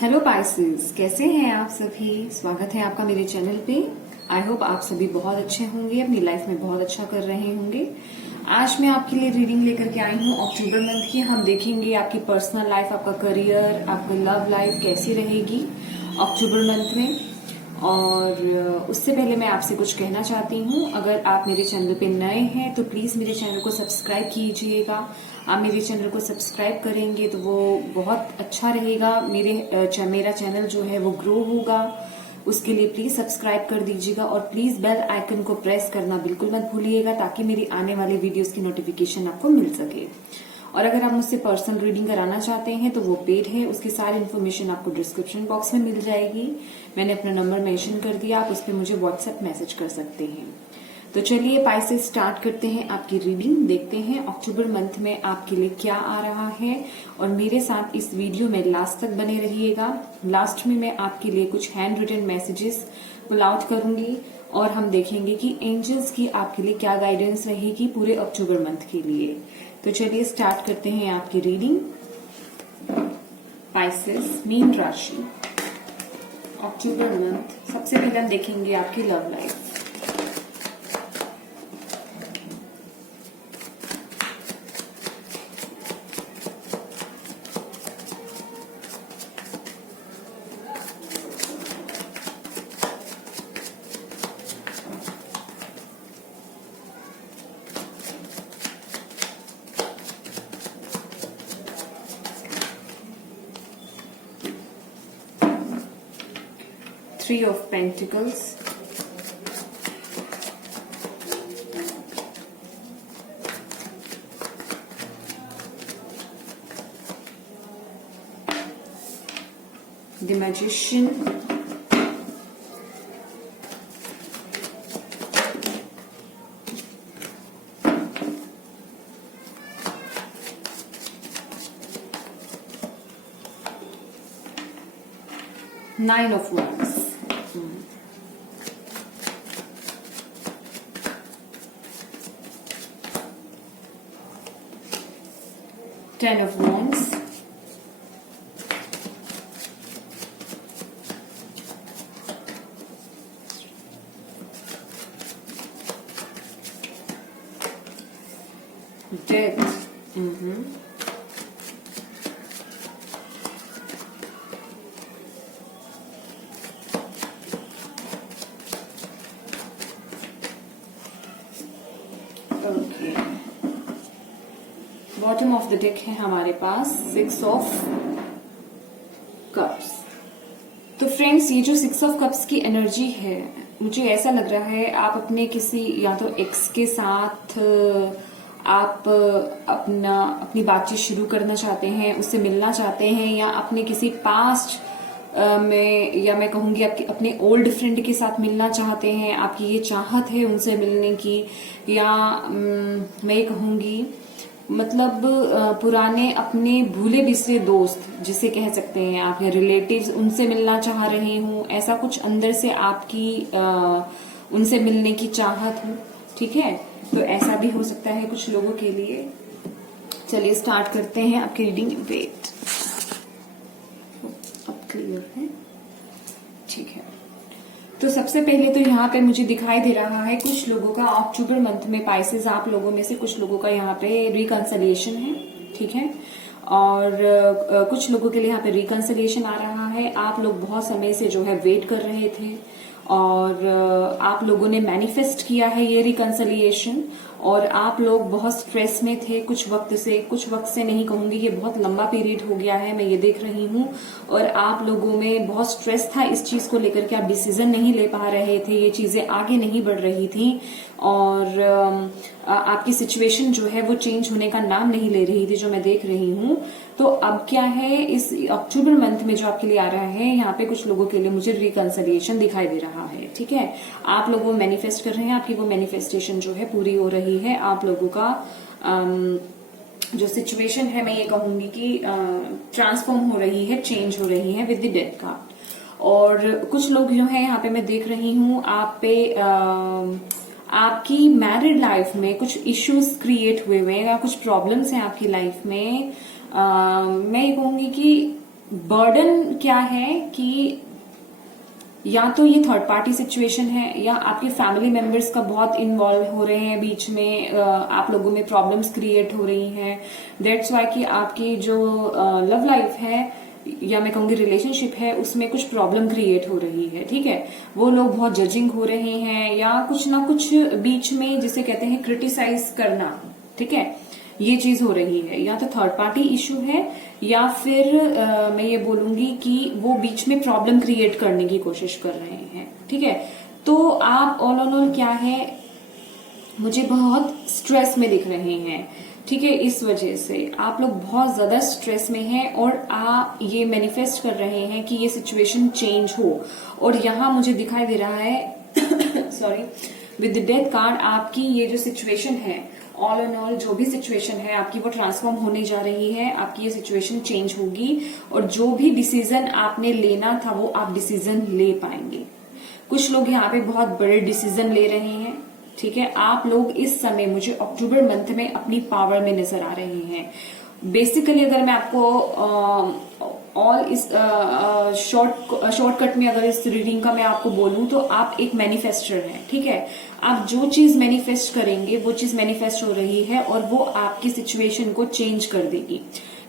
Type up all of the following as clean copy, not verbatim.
Hello Pisces, कैसे हैं आप सभी। स्वागत है आपका मेरे चैनल पे। आई होप आप सभी बहुत अच्छे होंगे, अपनी लाइफ में बहुत अच्छा कर रहे होंगे। आज मैं आपके लिए रीडिंग लेकर के आई हूँ अक्टूबर मंथ की। हम देखेंगे आपकी पर्सनल लाइफ, आपका करियर, आपकी लव लाइफ कैसी रहेगी अक्टूबर मंथ में। और उससे पहले मैं आपसे कुछ कहना चाहती हूँ। अगर आप मेरे चैनल पे नए हैं तो प्लीज मेरे चैनल को सब्सक्राइब कीजिएगा। आप मेरे चैनल को सब्सक्राइब करेंगे तो वो बहुत अच्छा रहेगा। मेरा चैनल जो है वो ग्रो होगा। उसके लिए प्लीज सब्सक्राइब कर दीजिएगा और प्लीज बेल आइकन को प्रेस करना बिल्कुल मत भूलिएगा, ताकि मेरी आने वाली वीडियोस की नोटिफिकेशन आपको मिल सके। और अगर आप मुझसे पर्सनल रीडिंग कराना चाहते हैं तो वो पेड है, उसकी सारी इन्फॉर्मेशन आपको डिस्क्रिप्शन बॉक्स में मिल जाएगी। मैंने अपना नंबर मेंशन कर दिया, आप उस पर मुझे व्हाट्सएप मैसेज कर सकते हैं। तो चलिए पाइसेस स्टार्ट करते हैं आपकी रीडिंग। देखते हैं अक्टूबर मंथ में आपके लिए क्या आ रहा है। और मेरे साथ इस वीडियो में लास्ट तक बने रहिएगा। लास्ट में मैं आपके लिए कुछ hand written messages pull out करूंगी और हम देखेंगे कि एंजल्स की आपके लिए क्या गाइडेंस रहेगी पूरे अक्टूबर मंथ के लिए। तो चलिए स्टार्ट करते हैं आपकी रीडिंग। पाइसेस, मीन राशि, अक्टूबर मंथ। सबसे पहले हम देखेंगे आपकी love life. Three of Pentacles, the Magician, Nine of Wands. Ten of Wands, Death. Okay, bottom of the deck है हमारे पास सिक्स ऑफ कप्स। तो फ्रेंड्स, ये जो सिक्स ऑफ कप्स की एनर्जी है, मुझे ऐसा लग रहा है आप अपने किसी या तो एक्स के साथ आप अपनी बातचीत शुरू करना चाहते हैं, उससे मिलना चाहते हैं, या अपने किसी पास्ट में, या मैं कहूंगी आपके अपने ओल्ड फ्रेंड के साथ मिलना चाहते हैं। आपकी ये चाहत है उनसे मिलने की, या मैं ये कहूंगी मतलब पुराने अपने भूले बिसरे दोस्त जिसे कह सकते हैं आप, या रिलेटिव्स, उनसे मिलना चाह रहे हूं। ऐसा कुछ अंदर से आपकी उनसे मिलने की चाहत हो, ठीक है। तो ऐसा भी हो सकता है कुछ लोगों के लिए। चलिए स्टार्ट करते हैं आपकी रीडिंग। वेट, अब क्लियर है, ठीक है। तो सबसे पहले तो यहाँ पे मुझे दिखाई दे रहा है कुछ लोगों का अक्टूबर मंथ में, पाइसेस आप लोगों में से कुछ लोगों का यहाँ पे रिकंसिलिएशन है, ठीक है। और कुछ लोगों के लिए यहाँ पे रिकंसिलिएशन आ रहा है। आप लोग बहुत समय से जो है वेट कर रहे थे और आप लोगों ने मैनिफेस्ट किया है ये रिकंसिलिएशन। और आप लोग बहुत स्ट्रेस में थे कुछ वक्त से नहीं कहूंगी, ये बहुत लंबा पीरियड हो गया है, मैं ये देख रही हूँ। और आप लोगों में बहुत स्ट्रेस था इस चीज को लेकर के, आप डिसीजन नहीं ले पा रहे थे, ये चीजें आगे नहीं बढ़ रही थी। और आपकी सिचुएशन जो है वो चेंज होने का नाम नहीं ले रही थी, जो मैं देख रही हूँ। तो अब क्या है, इस अक्टूबर मंथ में जो आपके लिए आ रहा है, यहाँ पे कुछ लोगों के लिए मुझे रिकंसिलिएशन दिखाई दे रहा है, ठीक है। आप लोग वो मैनिफेस्ट कर रहे हैं, आपकी वो मैनिफेस्टेशन जो है पूरी हो रही है। आप लोगों का जो सिचुएशन है, मैं ये कहूंगी कि ट्रांसफॉर्म हो रही है, चेंज हो रही है विद द डेथ कार्ड। और कुछ लोग जो है यहाँ पे मैं देख रही हूँ आप पे आपकी मैरिड लाइफ में कुछ इश्यूज क्रिएट हुए हुए हैं या कुछ प्रॉब्लम्स हैं आपकी लाइफ में। मैं ये कहूंगी कि बर्डन क्या है कि या तो ये थर्ड पार्टी सिचुएशन है या आपके फैमिली मेंबर्स का बहुत इन्वॉल्व हो रहे हैं बीच में, आप लोगों में प्रॉब्लम्स क्रिएट हो रही हैं। दैट्स वाई कि आपकी जो लव लाइफ है या मैं कहूंगी रिलेशनशिप है उसमें कुछ प्रॉब्लम क्रिएट हो रही है। ठीक है, वो लोग बहुत जजिंग हो रहे हैं या कुछ ना कुछ बीच में जिसे कहते हैं क्रिटिसाइज करना। ठीक है, ये चीज हो रही है, या तो थर्ड पार्टी इशू है या फिर मैं ये बोलूंगी कि वो बीच में प्रॉब्लम क्रिएट करने की कोशिश कर रहे हैं। ठीक है, तो आप ऑल ऑन ऑल क्या है, मुझे बहुत स्ट्रेस में दिख रहे हैं। ठीक है, इस वजह से आप लोग बहुत ज्यादा स्ट्रेस में हैं और आप ये मैनिफेस्ट कर रहे हैं कि ये सिचुएशन चेंज हो। और यहाँ मुझे दिखाई दे रहा है sorry, with the death card आपकी ये जो सिचुएशन है, ऑल एंड ऑल जो भी सिचुएशन है आपकी वो ट्रांसफॉर्म होने जा रही है। आपकी ये सिचुएशन चेंज होगी और जो भी डिसीजन आपने लेना था वो आप डिसीजन ले पाएंगे। कुछ लोग यहाँ पे बहुत बड़े डिसीजन ले रहे हैं। ठीक है, आप लोग इस समय मुझे अक्टूबर मंथ में अपनी पावर में नजर आ रहे हैं। बेसिकली अगर मैं आपको ऑल इस शॉर्टकट में अगर इस रीडिंग का मैं आपको बोलूं तो आप एक मैनिफेस्टर हैं। ठीक है, आप जो चीज मैनिफेस्ट करेंगे वो चीज मैनिफेस्ट हो रही है और वो आपकी सिचुएशन को चेंज कर देगी।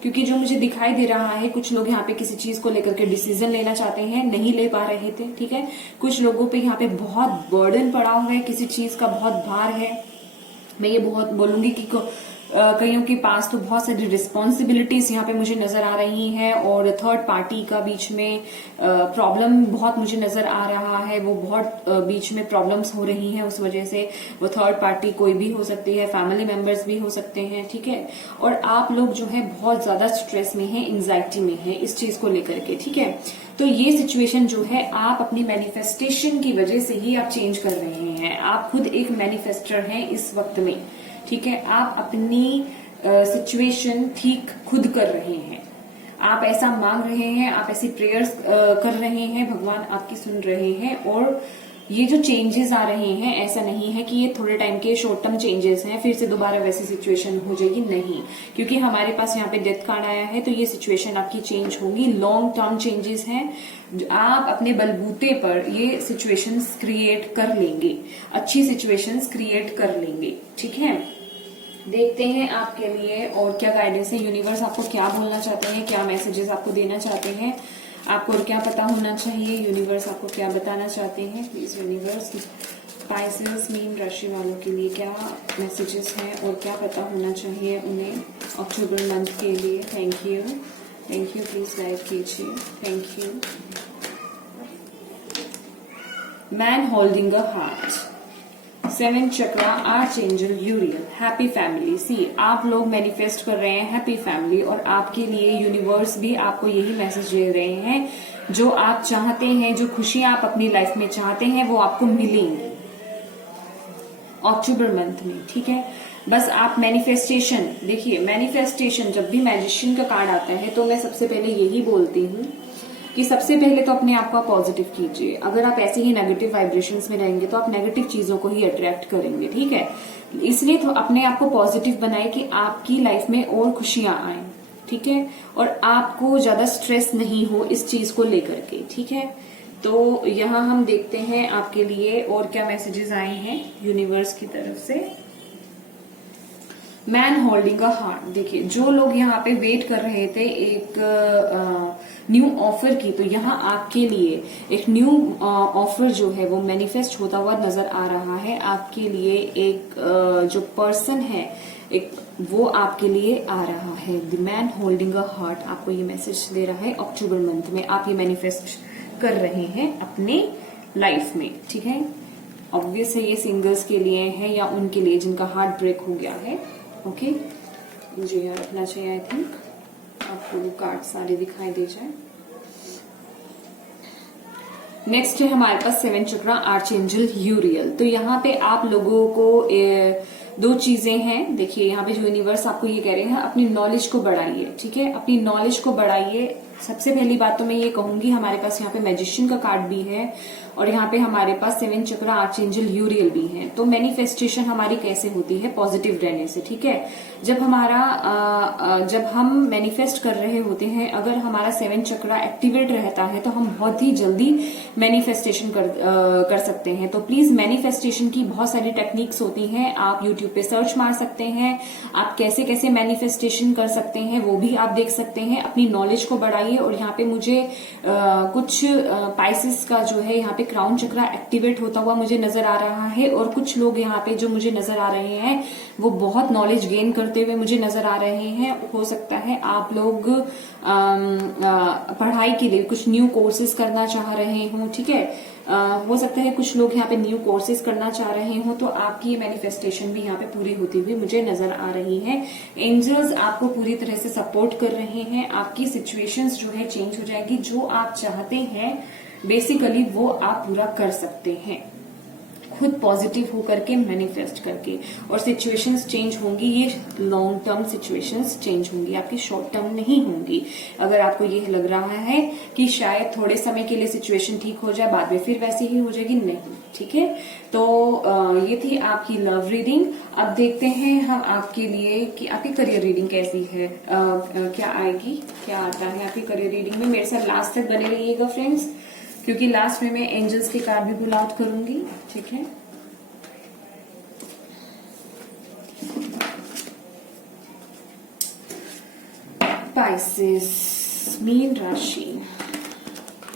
क्योंकि जो मुझे दिखाई दे रहा है, कुछ लोग यहाँ पे किसी चीज को लेकर के डिसीजन लेना चाहते हैं, नहीं ले पा रहे थे। ठीक है, कुछ लोगों पे यहाँ पे बहुत बर्डन पड़ा हुआ है, किसी चीज का बहुत भार है। मैं ये बहुत बोलूंगी कि कईयों के पास तो बहुत सारी रिस्पॉन्सिबिलिटीज यहाँ पे मुझे नजर आ रही हैं और थर्ड पार्टी का बीच में प्रॉब्लम बहुत मुझे नजर आ रहा है। वो बहुत बीच में प्रॉब्लम्स हो रही हैं, उस वजह से वो थर्ड पार्टी कोई भी हो सकती है, फैमिली मेंबर्स भी हो सकते हैं। ठीक है, और आप लोग जो है बहुत ज्यादा स्ट्रेस में है, एंजाइटी में है इस चीज को लेकर के। ठीक है, तो ये सिचुएशन जो है आप अपनी मैनिफेस्टेशन की वजह से ही आप चेंज कर रहे हैं। आप खुद एक मैनिफेस्टर हैं इस वक्त में। ठीक है, आप अपनी सिचुएशन ठीक खुद कर रहे हैं, आप ऐसा मांग रहे हैं, आप ऐसी प्रेयर्स कर रहे हैं, भगवान आपकी सुन रहे हैं। और ये जो चेंजेस आ रहे हैं, ऐसा नहीं है कि ये थोड़े टाइम के शॉर्ट टर्म चेंजेस हैं, फिर से दोबारा वैसी सिचुएशन हो जाएगी, नहीं। क्योंकि हमारे पास यहाँ पे डेथ कार्ड आया है तो ये सिचुएशन आपकी चेंज होगी। लॉन्ग टर्म चेंजेस हैं, आप अपने बलबूते पर ये सिचुएशंस क्रिएट कर लेंगे, अच्छी सिचुएशंस क्रिएट कर लेंगे। ठीक है, देखते हैं आपके लिए और क्या गाइडेंस है, यूनिवर्स आपको क्या बोलना चाहते हैं, क्या मैसेजेस आपको देना चाहते हैं, आपको और क्या पता होना चाहिए, यूनिवर्स आपको क्या बताना चाहते हैं। प्लीज यूनिवर्स, स्पाइसेस मीन राशि वालों के लिए क्या मैसेजेस हैं और क्या पता होना चाहिए उन्हें अक्टूबर मंथ के लिए। Thank you, thank you, please guide कीजिए। Thank you. Man holding a heart, 7 chakra, archangel Uriel, happy family. See, आप लोग मैनिफेस्ट कर रहे हैं हैप्पी फैमिली और आपके लिए यूनिवर्स भी आपको यही मैसेज दे रहे हैं, जो आप चाहते हैं, जो खुशियां आप अपनी लाइफ में चाहते हैं वो आपको मिलेंगी अक्टूबर मंथ में। ठीक है, बस आप मैनिफेस्टेशन देखिए, मैनिफेस्टेशन जब भी मैजिशियन का कार्ड आता है तो मैं सबसे पहले यही बोलती हूँ कि सबसे पहले तो अपने आप को पॉजिटिव कीजिए। अगर आप ऐसे ही नेगेटिव वाइब्रेशंस में रहेंगे तो आप नेगेटिव चीजों को ही अट्रैक्ट करेंगे। ठीक है, इसलिए तो अपने आप को पॉजिटिव बनाए कि आपकी लाइफ में और खुशियां आए। ठीक है, और आपको ज्यादा स्ट्रेस नहीं हो इस चीज को लेकर के। ठीक है, तो यहाँ हम देखते हैं आपके लिए और क्या मैसेजेस आए हैं यूनिवर्स की तरफ से। मैन होल्डिंग अ हार्ट, देखिए जो लोग यहाँ पे वेट कर रहे थे एक न्यू ऑफर की, तो यहाँ आपके लिए एक न्यू ऑफर जो है वो मैनिफेस्ट होता हुआ नजर आ रहा है। आपके लिए एक जो पर्सन है एक, वो आपके लिए आ रहा है। The man holding a heart आपको ये मैसेज दे रहा है अक्टूबर मंथ में आप ये मैनिफेस्ट कर रहे हैं अपने लाइफ में। ठीक है, ऑब्वियस है ये सिंगल्स के लिए है या उनके लिए जिनका हार्ट ब्रेक हो गया है। ओके, मुझे यहाँ रखना चाहिए। आई थिंक आपको वो कार्ड सारे दिखाई दे जाए। नेक्स्ट है हमारे पास 7 चक्रा, आर्चएंजल यूरियल। तो यहाँ पे आप लोगों को दो चीजें हैं। देखिए यहाँ पे जो यूनिवर्स आपको ये कह रहे हैं, अपनी नॉलेज को बढ़ाइए। ठीक है, अपनी नॉलेज को बढ़ाइए, सबसे पहली बात तो मैं ये कहूंगी, हमारे पास यहाँ पे मैजिशियन का कार्ड भी है और यहाँ पे हमारे पास 7 चक्रा आर्चएंजल यूरियल भी है। तो मैनिफेस्टेशन हमारी कैसे होती है? पॉजिटिव रहने से, ठीक है। जब हम मैनिफेस्ट कर रहे होते हैं, अगर हमारा 7 चक्रा एक्टिवेट रहता है तो हम बहुत ही जल्दी मैनिफेस्टेशन कर सकते हैं। तो प्लीज, मैनिफेस्टेशन की बहुत सारी टेक्निक्स होती हैं, आप यूट्यूब पे सर्च मार सकते हैं। आप कैसे कैसे मैनिफेस्टेशन कर सकते हैं वो भी आप देख सकते हैं। अपनी नॉलेज को बढ़ाइए। और यहाँ पे मुझे कुछ पाइसेस का जो है यहाँ पे क्राउन चक्रा एक्टिवेट होता हुआ मुझे नजर आ रहा है, और कुछ लोग यहाँ पे जो मुझे नजर आ रहे हैं वो बहुत नॉलेज गेन करते हुए मुझे नजर आ रहे हैं। हो सकता है आप लोग पढ़ाई के लिए कुछ न्यू कोर्सेज करना चाह रहे हो, ठीक है। हो सकता है कुछ लोग यहाँ पे न्यू कोर्सेज करना चाह रहे हो, तो आपकी मैनिफेस्टेशन भी यहाँ पे पूरी होती हुई मुझे नजर आ रही है। एंजल्स आपको पूरी तरह से सपोर्ट कर रहे हैं। आपकी सिचुएशंस जो है चेंज हो जाएगी। जो आप चाहते हैं बेसिकली वो आप पूरा कर सकते हैं, खुद पॉजिटिव होकर के, मैनिफेस्ट करके। और सिचुएशंस चेंज होंगी, ये लॉन्ग टर्म सिचुएशंस चेंज होंगी, आपकी शॉर्ट टर्म नहीं होंगी। अगर आपको ये लग रहा है कि शायद थोड़े समय के लिए सिचुएशन ठीक हो जाए, बाद में फिर वैसी ही हो जाएगी, नहीं, ठीक है। तो ये थी आपकी लव रीडिंग। अब देखते हैं हम आपके लिए कि आपकी करियर रीडिंग कैसी है, क्या आएगी, क्या आता है आपकी करियर रीडिंग में। मेरे साथ लास्ट तक बने रहिएगा फ्रेंड्स, क्योंकि लास्ट में मैं एंजल्स के कार्ड भी पुल आउट करूंगी, ठीक है। पाइसेस, मीन राशि,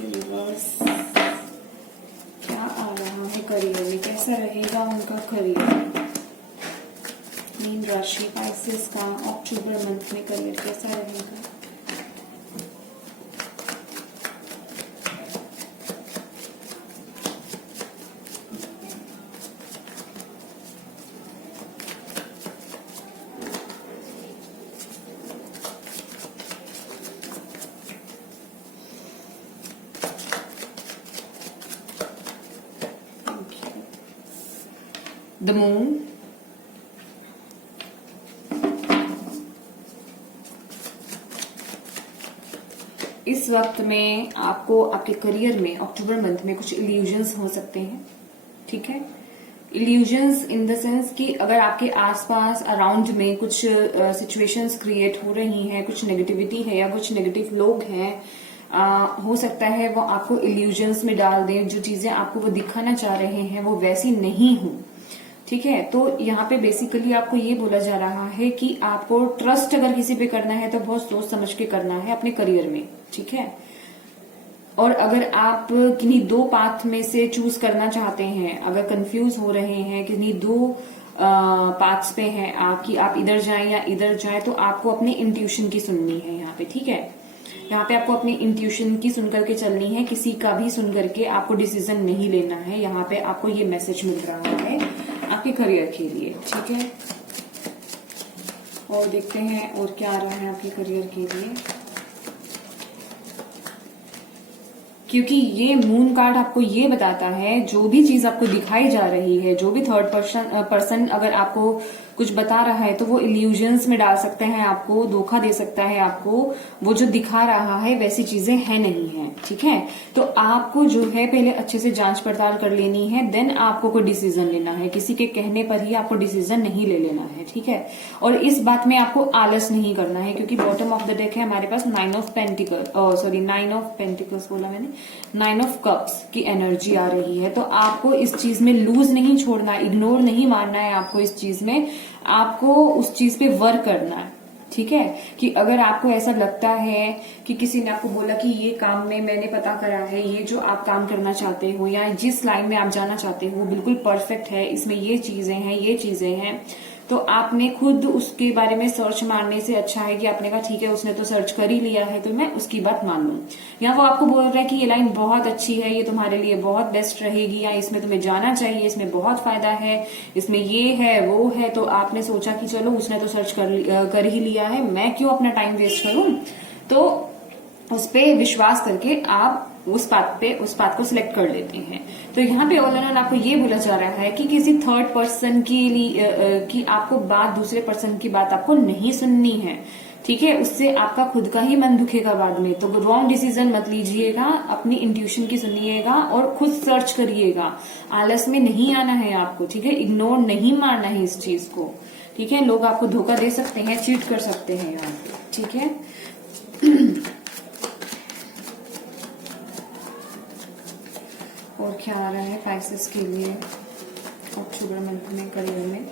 रिवर्स, क्या आ रहा है करियर में, कैसा रहेगा उनका करियर। मीन राशि पाइसेस का अक्टूबर मंथ में करियर कैसा रहेगा। द मून, इस वक्त में आपको आपके करियर में अक्टूबर मंथ में कुछ इल्यूजन्स हो सकते हैं, ठीक है। इल्यूजन्स इन द सेंस कि अगर आपके आसपास अराउंड में कुछ सिचुएशंस क्रिएट हो रही हैं, कुछ नेगेटिविटी है या कुछ नेगेटिव लोग हैं, हो सकता है वो आपको इल्यूजन्स में डाल दें। जो चीजें आपको वो दिखाना चाह रहे हैं वो वैसी नहीं हो, ठीक है। तो यहाँ पे बेसिकली आपको ये बोला जा रहा है कि आपको ट्रस्ट अगर किसी पे करना है तो बहुत सोच समझ के करना है अपने करियर में, ठीक है। और अगर आप किन्हीं दो पाथ में से चूज करना चाहते हैं, अगर कंफ्यूज हो रहे हैं, किन्हीं दो पाथ्स पे हैं आपकी, आप इधर जाएं या इधर जाएं, तो आपको अपने इंट्यूशन की सुननी है यहाँ पे, ठीक है। यहाँ पे आपको अपनी इंट्यूशन की सुन करके चलनी है, किसी का भी सुन करके आपको डिसीजन नहीं लेना है। यहाँ पे आपको ये मैसेज मिल रहा है आपके करियर के लिए, ठीक है। और देखते हैं और क्या आ रहा है आपके करियर के लिए, क्योंकि ये मून कार्ड आपको ये बताता है जो भी चीज आपको दिखाई जा रही है, जो भी थर्ड पर्सन अगर आपको कुछ बता रहा है तो वो इल्यूजन्स में डाल सकते हैं, आपको धोखा दे सकता है। आपको वो जो दिखा रहा है वैसी चीजें है नहीं है, ठीक है। तो आपको जो है पहले अच्छे से जांच पड़ताल कर लेनी है, देन आपको कोई डिसीजन लेना है। किसी के कहने पर ही आपको डिसीजन नहीं ले लेना है, ठीक है। और इस बात में आपको आलस नहीं करना है, क्योंकि बॉटम ऑफ द डेक है हमारे पास 9 ऑफ पेंटिकल्स बोला मैंने, 9 ऑफ कप्स की एनर्जी आ रही है। तो आपको इस चीज में लूज नहीं छोड़ना, इग्नोर नहीं मारना है। आपको इस चीज में, आपको उस चीज पे वर्क करना है, ठीक है। कि अगर आपको ऐसा लगता है कि किसी ने आपको बोला कि ये काम में मैंने पता करा है, ये जो आप काम करना चाहते हो या जिस लाइन में आप जाना चाहते हो वो बिल्कुल परफेक्ट है, इसमें ये चीजें हैं, तो आपने खुद उसके बारे में सर्च मारने से अच्छा है कि आपने कहा ठीक है उसने तो सर्च कर ही लिया है तो मैं उसकी बात मान लूं। या वो आपको बोल रहा है कि ये लाइन बहुत अच्छी है, ये तुम्हारे लिए बहुत बेस्ट रहेगी, या इसमें तुम्हें जाना चाहिए, इसमें बहुत फायदा है, इसमें ये है वो है, तो आपने सोचा कि चलो उसने तो सर्च कर ही लिया है, मैं क्यों अपना टाइम वेस्ट करूं। तो उस पे विश्वास करके आप उस बात को सिलेक्ट कर लेते हैं। तो यहाँ पे ऑल एंड ऑल आपको ये बोला जा रहा है कि किसी थर्ड पर्सन की आपको दूसरे पर्सन की बात आपको नहीं सुननी है, ठीक है, उससे आपका खुद का ही मन दुखेगा बाद में। तो रॉन्ग डिसीजन मत लीजिएगा, अपनी इंट्यूशन की सुनिएगा और खुद सर्च करिएगा। आलस में नहीं आना है आपको, ठीक है, इग्नोर नहीं मारना है इस चीज को, ठीक है। लोग आपको धोखा दे सकते हैं, चीट कर सकते हैं यहाँ पे, ठीक है। और क्या आ रहा है पाइसेस के लिए अक्टूबर मंथ में करियर में?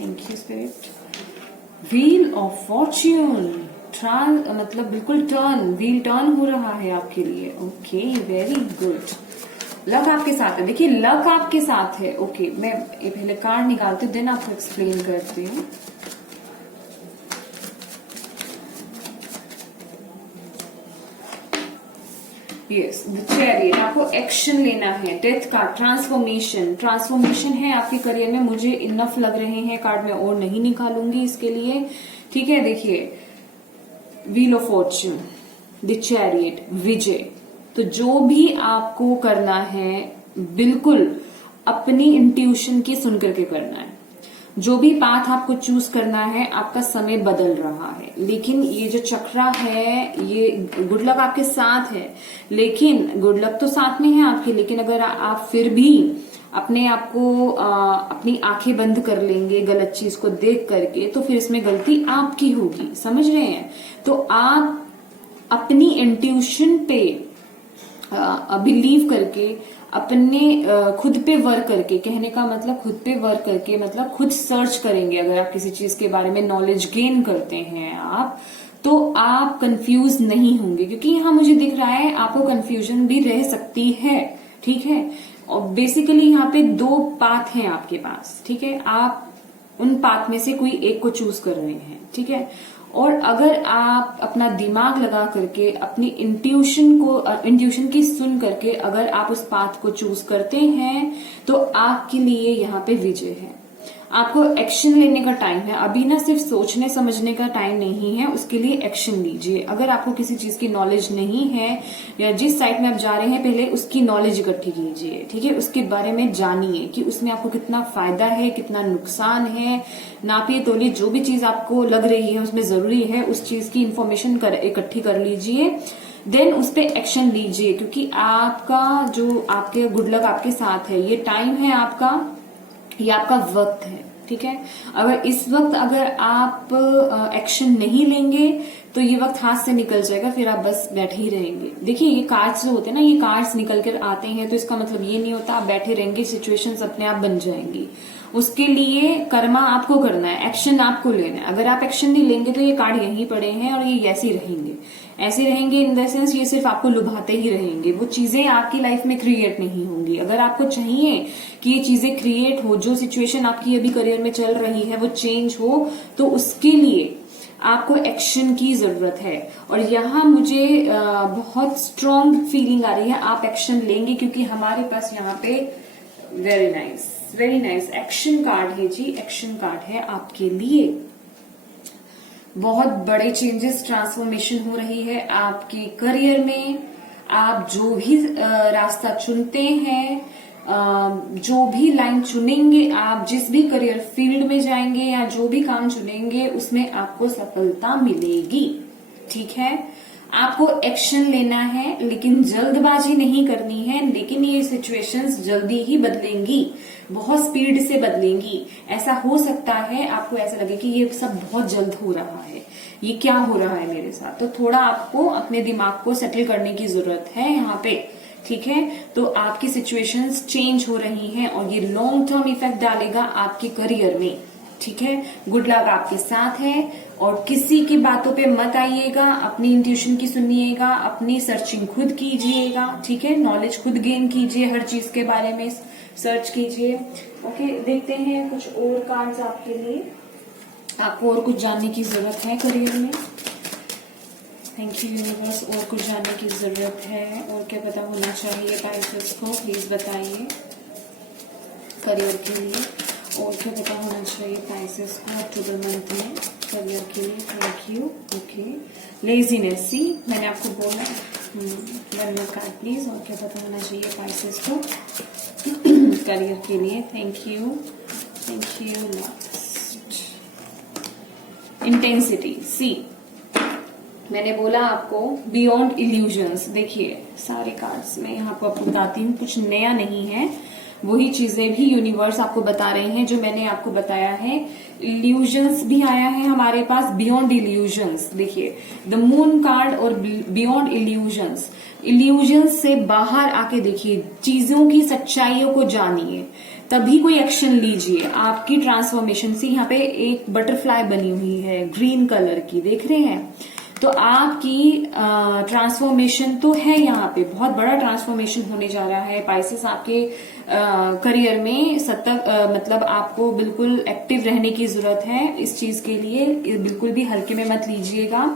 Thank you spirit. Wheel of Fortune, मतलब बिल्कुल व्हील टर्न हो रहा है आपके लिए। Okay, very good. लक आपके साथ है, देखिए लक आपके साथ है। ओके, मैं ये पहले कार्ड निकालती हूँ, देन आपको एक्सप्लेन करती हूँ। यस, द चैरियट, आपको एक्शन लेना है। डेथ का ट्रांसफॉर्मेशन है आपके करियर में, मुझे इनफ लग रहे हैं कार्ड में और नहीं निकालूंगी इसके लिए, ठीक है। देखिए, wheel of fortune, the chariot, विजय। तो जो भी आपको करना है बिल्कुल अपनी इंट्यूशन की सुन करके करना है। जो भी पाथ आपको चूज करना है, आपका समय बदल रहा है, लेकिन ये जो चक्रा है ये गुड लक आपके साथ है, लेकिन गुड लक तो साथ में है आपके, लेकिन अगर आप फिर भी अपने आप को अपनी आंखें बंद कर लेंगे गलत चीज को देख करके, तो फिर इसमें गलती आपकी होगी, समझ रहे हैं। तो आप अपनी इंट्यूशन पे बिलीव करके, अपने खुद पे वर्क करके, कहने का मतलब खुद पे वर्क करके मतलब खुद सर्च करेंगे। अगर आप किसी चीज के बारे में नॉलेज गेन करते हैं आप, तो आप कंफ्यूज नहीं होंगे, क्योंकि यहाँ मुझे दिख रहा है आपको कंफ्यूजन भी रह सकती है, ठीक है। और बेसिकली यहाँ पे 2 पाथ हैं आपके पास, ठीक है। आप उन पाथ में से कोई एक को चूज कर रहे हैं, ठीक है। और अगर आप अपना दिमाग लगा करके अपनी इंट्यूशन की सुन करके अगर आप उस पाथ को चूज करते हैं, तो आपके लिए यहाँ पे विजय है। आपको एक्शन लेने का टाइम है अभी ना, सिर्फ सोचने समझने का टाइम नहीं है, उसके लिए एक्शन लीजिए। अगर आपको किसी चीज की नॉलेज नहीं है या जिस साइट में आप जा रहे हैं, पहले उसकी नॉलेज इकट्ठी कीजिए, ठीक है। उसके बारे में जानिए कि उसमें आपको कितना फायदा है, कितना नुकसान है। नापिए तोलिए, जो भी चीज आपको लग रही है उसमें जरूरी है, उस चीज की इंफॉर्मेशन इकट्ठी कर लीजिए, देन उस पर एक्शन लीजिए, क्योंकि आपका जो आपके गुड लक आपके साथ है, ये टाइम है आपका, ये आपका वक्त है, ठीक है। अगर इस वक्त अगर आप एक्शन नहीं लेंगे तो ये वक्त हाथ से निकल जाएगा, फिर आप बस बैठे ही रहेंगे। देखिए, ये कार्ड्स जो होते हैं ना, ये कार्ड्स निकल कर आते हैं, तो इसका मतलब ये नहीं होता आप बैठे रहेंगे, सिचुएशंस अपने आप बन जाएंगी। उसके लिए कर्मा आपको करना है, एक्शन आपको लेना है। अगर आप एक्शन नहीं लेंगे तो ये कार्ड यहीं पड़े हैं और ये ऐसे ही रहेंगे, ऐसे रहेंगे इन द सेंस ये सिर्फ आपको लुभाते ही रहेंगे, वो चीजें आपकी लाइफ में क्रिएट नहीं होंगी। अगर आपको चाहिए कि ये चीजें क्रिएट हो, जो सिचुएशन आपकी अभी करियर में चल रही है वो चेंज हो, तो उसके लिए आपको एक्शन की जरूरत है। और यहाँ मुझे बहुत स्ट्रॉन्ग फीलिंग आ रही है आप एक्शन लेंगे, क्योंकि हमारे पास यहाँ पे वेरी नाइस एक्शन कार्ड है जी, एक्शन कार्ड है आपके लिए। बहुत बड़े चेंजेस, ट्रांसफॉर्मेशन हो रही है आपके करियर में। आप जो भी रास्ता चुनते हैं, जो भी लाइन चुनेंगे, आप जिस भी करियर फील्ड में जाएंगे या जो भी काम चुनेंगे, उसमें आपको सफलता मिलेगी, ठीक है। आपको एक्शन लेना है, लेकिन जल्दबाजी नहीं करनी है। लेकिन ये सिचुएशंस जल्दी ही बदलेंगी, बहुत स्पीड से बदलेंगी। ऐसा हो सकता है आपको ऐसा लगे कि ये सब बहुत जल्द हो रहा है, ये क्या हो रहा है मेरे साथ। तो थोड़ा आपको अपने दिमाग को सेटल करने की जरूरत है यहाँ पे, ठीक है। तो आपकी सिचुएशंस चेंज हो रही हैं और ये लॉन्ग टर्म इफेक्ट डालेगा आपके करियर में, ठीक है। गुड लक आपके साथ है और किसी की बातों पे मत आइएगा, अपनी इंट्यूशन की सुनिएगा, अपनी सर्चिंग खुद कीजिएगा, ठीक है। नॉलेज खुद गेन कीजिए, हर चीज के बारे में सर्च कीजिए। ओके, देखते हैं कुछ और कार्ड्स आपके लिए। आपको और कुछ जानने की जरूरत है करियर में? Thank you universe. और कुछ जानने की जरूरत है, और क्या पता होना चाहिए पाइसेस को, प्लीज बताइए करियर के लिए। और क्या पता होना चाहिए पाइसेस को अक्टूबर मंथ में करियर के लिए? Thank you. ओके, लेजीनेस, सी मैंने आपको बोला, वन मोर कार्ड प्लीज। और क्या पता होना चाहिए पाइसेस को करियर के लिए? Thank you last. इंटेंसिटी, सी मैंने बोला आपको बियॉन्ड इल्यूजन्स। देखिए सारे कार्ड्स में यहाँ पर आपको बताती हूँ, कुछ नया नहीं है, वही चीजें भी यूनिवर्स आपको बता रहे हैं जो मैंने आपको बताया है। इल्यूजन्स भी आया है हमारे पास, बियॉन्ड इल्यूजन्स। देखिए द मून कार्ड और बियॉन्ड इल्यूजन्स। इल्यूजन्स से बाहर आके देखिए, चीजों की सच्चाइयों को जानिए, तभी कोई एक्शन लीजिए। आपकी ट्रांसफॉर्मेशन से यहाँ पे एक बटरफ्लाई बनी हुई है ग्रीन कलर की, देख रहे हैं? तो आपकी ट्रांसफॉर्मेशन तो है, यहाँ पे बहुत बड़ा ट्रांसफॉर्मेशन होने जा रहा है पाइसेस। आपके करियर में सतत मतलब आपको बिल्कुल एक्टिव रहने की जरूरत है। इस चीज के लिए बिल्कुल भी हल्के में मत लीजिएगा।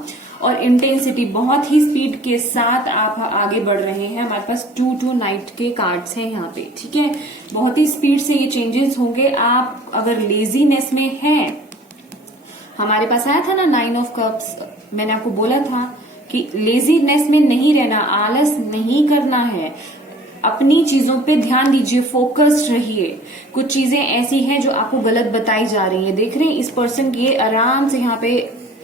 और इंटेंसिटी, बहुत ही स्पीड के साथ आप आगे बढ़ रहे हैं। हमारे पास 2 नाइट के कार्ड्स हैं यहाँ पे, ठीक है? बहुत ही स्पीड से ये चेंजेस होंगे। आप अगर लेजीनेस में हैं, हमारे पास आया था ना 9 ऑफ कप्स, मैंने आपको बोला था कि लेजीनेस में नहीं रहना, आलस नहीं करना है, अपनी चीजों पे ध्यान दीजिए, फोकस्ड रहिए। कुछ चीजें ऐसी हैं जो आपको गलत बताई जा रही है। देख रहे हैं इस पर्सन की, आराम से यहाँ पे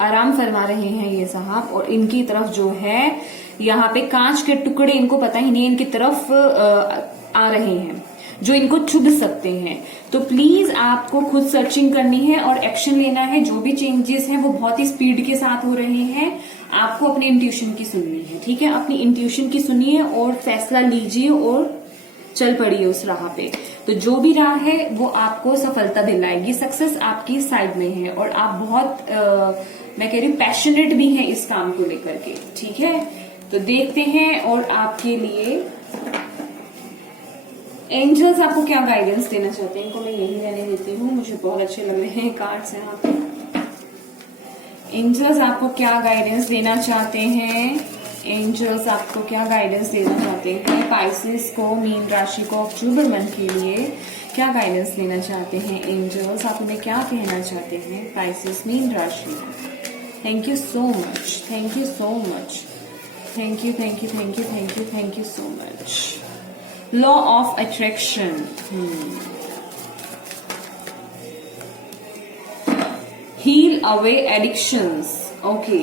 आराम फरमा रहे हैं ये साहब, और इनकी तरफ जो है यहाँ पे कांच के टुकड़े, इनको पता ही नहीं इनकी तरफ आ रहे हैं जो इनको चुभ सकते हैं। तो प्लीज आपको खुद सर्चिंग करनी है और एक्शन लेना है। जो भी चेंजेस हैं वो बहुत ही स्पीड के साथ हो रहे हैं। आपको अपने इंट्यूशन की सुननी है, ठीक है? अपनी इंट्यूशन की सुनिए और फैसला लीजिए और चल पड़िए उस राह पे। तो जो भी राह है वो आपको सफलता दिलाएगी। सक्सेस आपकी साइड में है और आप बहुत मैं कह रही हूँ पैशनेट भी हैं इस काम को लेकर के, ठीक है? तो देखते हैं और आपके लिए एंजल्स आपको क्या गाइडेंस देना चाहते हैं। इनको मैं यही रहने देती हूँ, मुझे बहुत अच्छे लग रहे हैं कार्ड्स यहाँ पे। एंजल्स आपको क्या गाइडेंस देना चाहते हैं? एंजल्स आपको क्या गाइडेंस देना चाहते हैं? पाइसेस को, मीन राशि को अक्टूबर मंथ के लिए क्या गाइडेंस देना चाहते हैं? एंजल्स आप उन्हें क्या कहना चाहते हैं? पाइसेस मीन राशि। Thank you so much, thank you so much, thank you, thank you, thank you, thank you, thank you so much. Law of attraction, heal away addictions, okay.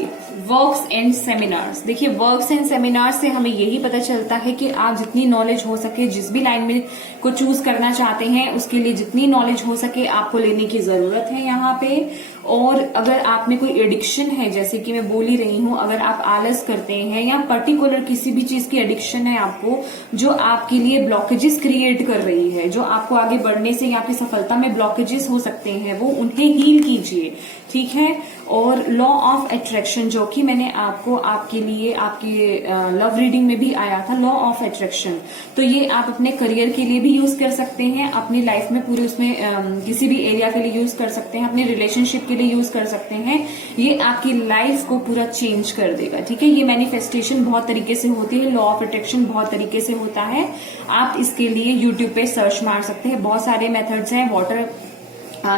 Works and seminars, देखिए works and seminars से हमें यही पता चलता है कि आप जितनी नॉलेज हो सके, जिस भी लाइन में को चूज करना चाहते हैं, उसके लिए जितनी नॉलेज हो सके आपको लेने की जरूरत है यहाँ पे। और अगर आप में कोई एडिक्शन है, जैसे कि मैं बोल ही रही हूँ, अगर आप आलस करते हैं या पर्टिकुलर किसी भी चीज की एडिक्शन है आपको, जो आपके लिए ब्लॉकेजेस क्रिएट कर रही है, जो आपको आगे बढ़ने से या आपकी सफलता में ब्लॉकेजेस हो सकते हैं, वो उन्हें हील कीजिए, ठीक है? और लॉ ऑफ अट्रैक्शन जो कि मैंने आपको आपके लिए आपके लव रीडिंग में भी आया था, लॉ ऑफ अट्रैक्शन, तो ये आप अपने करियर के लिए भी यूज कर सकते हैं, अपनी लाइफ में पूरे उसमें किसी भी एरिया के लिए यूज कर सकते हैं, अपनी रिलेशनशिप के लिए यूज कर सकते हैं। ये आपकी लाइफ को पूरा चेंज कर देगा, ठीक है? ये मैनिफेस्टेशन बहुत तरीके से होती है, लॉ ऑफ अट्रैक्शन बहुत तरीके से होता है। आप इसके लिए यूट्यूब पे सर्च मार सकते हैं, बहुत सारे मेथड्स हैं। वाटर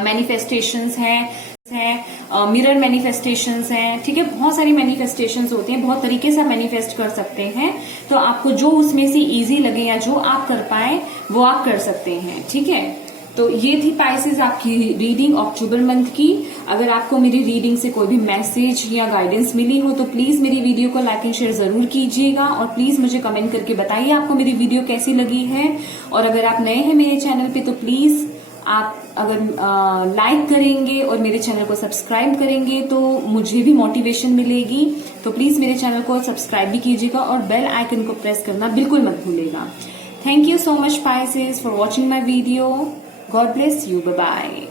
मैनिफेस्टेशंस हैं, मिरर मैनिफेस्टेशंस हैं, ठीक है? बहुत सारी मैनिफेस्टेशंस होती हैं, बहुत तरीके से मैनिफेस्ट कर सकते हैं। तो आपको जो उसमें से इजी लगे या जो आप कर पाए वो आप कर सकते हैं, ठीक है? तो ये थी पाइसेस आपकी रीडिंग अक्टूबर मंथ की। अगर आपको मेरी रीडिंग से कोई भी मैसेज या गाइडेंस मिली हो तो प्लीज मेरी वीडियो को लाइक एंड शेयर जरूर कीजिएगा और प्लीज मुझे कमेंट करके बताइए आपको मेरी वीडियो कैसी लगी है। और अगर आप नए हैं मेरे चैनल पे तो प्लीज आप अगर लाइक करेंगे और मेरे चैनल को सब्सक्राइब करेंगे तो मुझे भी मोटिवेशन मिलेगी। तो प्लीज मेरे चैनल को सब्सक्राइब भी कीजिएगा और बेल आइकन को प्रेस करना बिल्कुल मत भूलिएगा। Thank you so much Pisces for watching my video. God bless you. Bye bye.